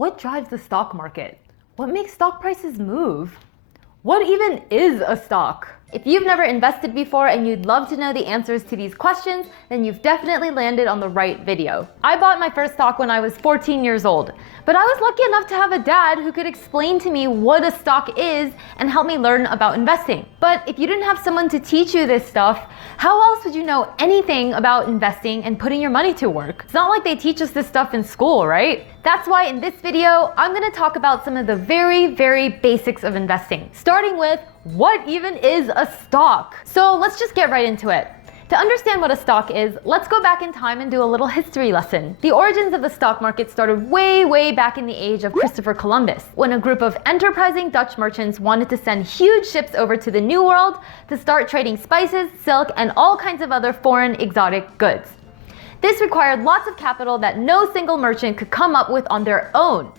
What drives the stock market? What makes stock prices move? What even is a stock? If you've never invested before and you'd love to know the answers to these questions, then you've definitely landed on the right video. I bought my first stock when I was 14 years old, but I was lucky enough to have a dad who could explain to me what a stock is and help me learn about investing. But if you didn't have someone to teach you this stuff, how else would you know anything about investing and putting your money to work? It's not like they teach us this stuff in school, right? That's why in this video, I'm gonna talk about some of the very basics of investing, starting with what even is a stock? So let's just get right into it. To understand what a stock is, let's go back in time and do a little history lesson. The origins of the stock market started way back in the age of Christopher Columbus, when a group of enterprising Dutch merchants wanted to send huge ships over to the New World to start trading spices, silk, and all kinds of other foreign exotic goods. This required lots of capital that no single merchant could come up with on their own.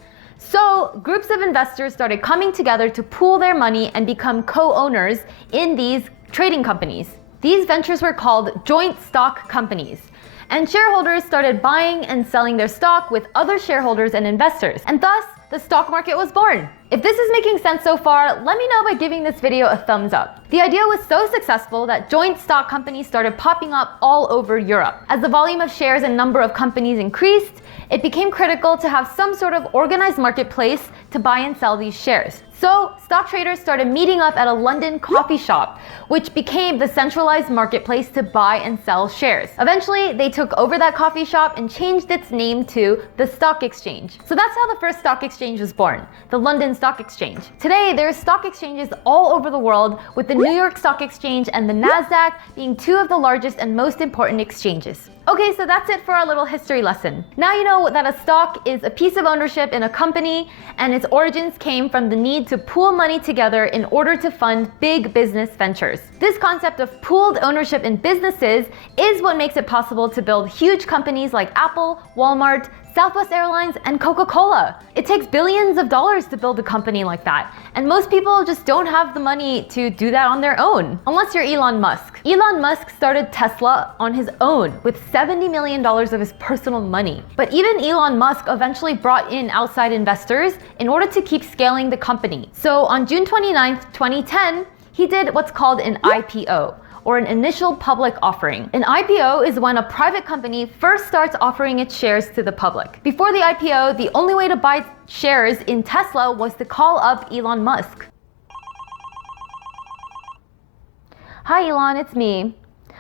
So groups of investors started coming together to pool their money and become co-owners in these trading companies. These ventures were called joint stock companies. And shareholders started buying and selling their stock with other shareholders and investors. And thus, the stock market was born. If this is making sense so far, let me know by giving this video a thumbs up. The idea was so successful that joint stock companies started popping up all over Europe. As the volume of shares and number of companies increased, it became critical to have some sort of organized marketplace to buy and sell these shares. So stock traders started meeting up at a London coffee shop, which became the centralized marketplace to buy and sell shares. Eventually, they took over that coffee shop and changed its name to the stock exchange. So that's how the first stock exchange was born, the London Stock Exchange. Today, there are stock exchanges all over the world, with the New York Stock Exchange and the NASDAQ being two of the largest and most important exchanges. Okay, so that's it for our little history lesson. Now you know that a stock is a piece of ownership in a company, and its origins came from the need to pool money together in order to fund big business ventures. This concept of pooled ownership in businesses is what makes it possible to build huge companies like Apple, Walmart, Southwest Airlines, and Coca-Cola. It takes billions of dollars to build a company like that, and most people just don't have the money to do that on their own, unless you're Elon Musk. Elon Musk started Tesla on his own with $70 million of his personal money. But even Elon Musk eventually brought in outside investors in order to keep scaling the company. So on June 29th, 2010, he did what's called an IPO, or an initial public offering. An IPO is when a private company first starts offering its shares to the public. Before the IPO, the only way to buy shares in Tesla was to call up Elon Musk. Hi Elon, it's me.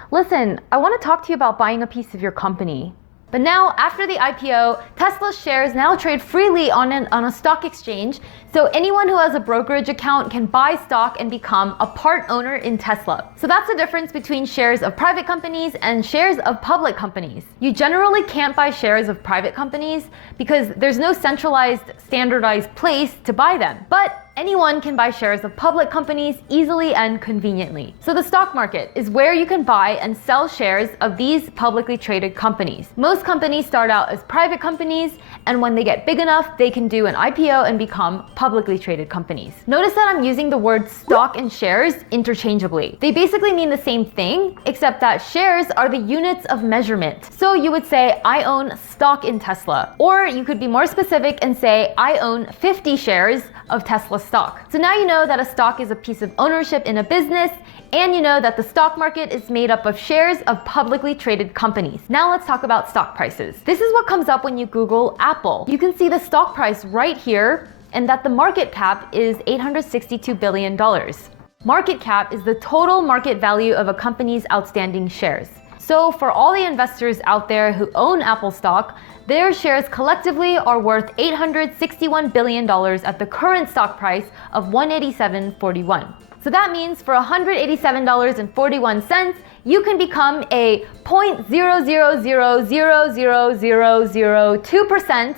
Listen, I want to talk to you about buying a piece of your company. But now, after the IPO, Tesla's shares now trade freely on a stock exchange, so anyone who has a brokerage account can buy stock and become a part owner in Tesla. So that's the difference between shares of private companies and shares of public companies. You generally can't buy shares of private companies because there's no centralized, standardized place to buy them. But anyone can buy shares of public companies easily and conveniently. So the stock market is where you can buy and sell shares of these publicly traded companies. Most companies start out as private companies, and when they get big enough, they can do an IPO and become publicly traded companies. Notice that I'm using the word stock and shares interchangeably. They basically mean the same thing, except that shares are the units of measurement. So you would say, I own stock in Tesla. Or you could be more specific and say, I own 50 shares of Tesla stock. So now you know that a stock is a piece of ownership in a business, and you know that the stock market is made up of shares of publicly traded companies. Now let's talk about stock prices. This is what comes up when you Google Apple. You can see the stock price right here, and that the market cap is $862 billion. Market cap is the total market value of a company's outstanding shares. So for all the investors out there who own Apple stock, their shares collectively are worth $861 billion at the current stock price of $187.41. So that means for $187.41, you can become a 0.0000002%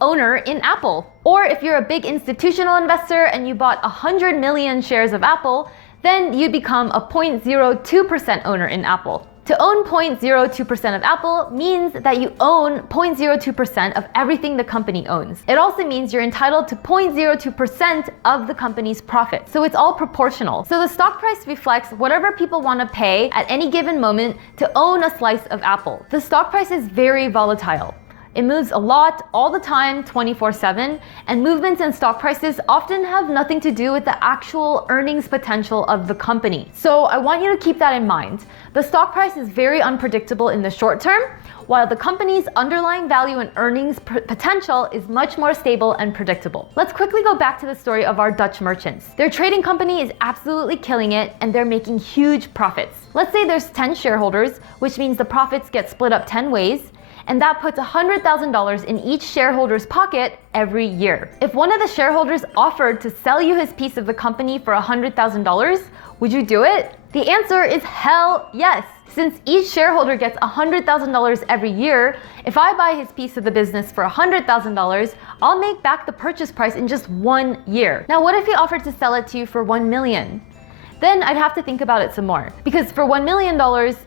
owner in Apple. Or if you're a big institutional investor and you bought 100 million shares of Apple, then you become a 0.02% owner in Apple. To own 0.02% of Apple means that you own 0.02% of everything the company owns. It also means you're entitled to 0.02% of the company's profit. So it's all proportional. So the stock price reflects whatever people want to pay at any given moment to own a slice of Apple. The stock price is very volatile. It moves a lot, all the time, 24/7, and movements in stock prices often have nothing to do with the actual earnings potential of the company. So I want you to keep that in mind. The stock price is very unpredictable in the short term, while the company's underlying value and earnings potential is much more stable and predictable. Let's quickly go back to the story of our Dutch merchants. Their trading company is absolutely killing it, and they're making huge profits. Let's say there's 10 shareholders, which means the profits get split up 10 ways, and that puts $100,000 in each shareholder's pocket every year. If one of the shareholders offered to sell you his piece of the company for $100,000, would you do it? The answer is hell yes. Since each shareholder gets $100,000 every year, if I buy his piece of the business for $100,000, I'll make back the purchase price in just 1 year. Now, what if he offered to sell it to you for $1 million? Then I'd have to think about it some more. Because for $1 million,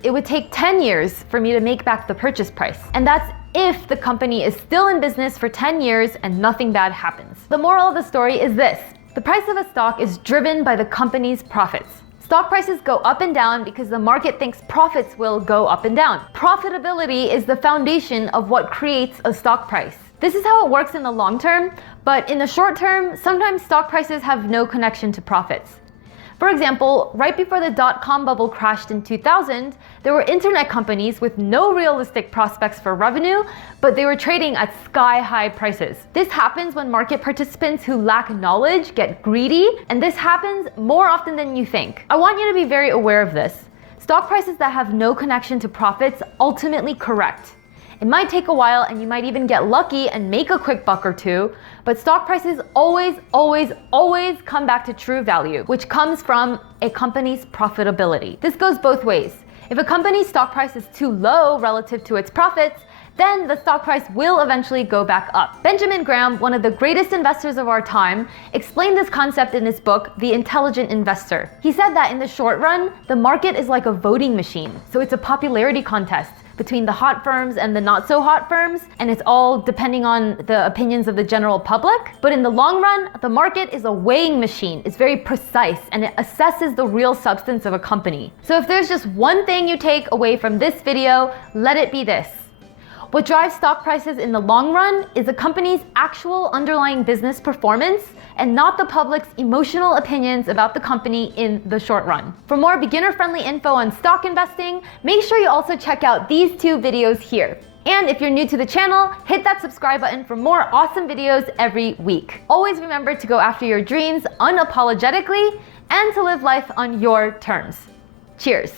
it would take 10 years for me to make back the purchase price. And that's if the company is still in business for 10 years and nothing bad happens. The moral of the story is this: the price of a stock is driven by the company's profits. Stock prices go up and down because the market thinks profits will go up and down. Profitability is the foundation of what creates a stock price. This is how it works in the long term, but in the short term, sometimes stock prices have no connection to profits. For example, right before the dot-com bubble crashed in 2000, there were internet companies with no realistic prospects for revenue, but they were trading at sky-high prices. This happens when market participants who lack knowledge get greedy, and this happens more often than you think. I want you to be very aware of this. Stock prices that have no connection to profits ultimately correct. It might take a while, and you might even get lucky and make a quick buck or two, but stock prices always come back to true value, which comes from a company's profitability. This goes both ways. If a company's stock price is too low relative to its profits, then the stock price will eventually go back up. Benjamin Graham, one of the greatest investors of our time, explained this concept in his book, The Intelligent Investor. He said that in the short run, the market is like a voting machine. So it's a popularity contest between the hot firms and the not so hot firms, and it's all depending on the opinions of the general public. But in the long run, the market is a weighing machine. It's very precise, and it assesses the real substance of a company. So if there's just one thing you take away from this video, let it be this: what drives stock prices in the long run is a company's actual underlying business performance, and not the public's emotional opinions about the company in the short run. For more beginner-friendly info on stock investing, make sure you also check out these 2 videos here. And if you're new to the channel, hit that subscribe button for more awesome videos every week. Always remember to go after your dreams unapologetically and to live life on your terms. Cheers.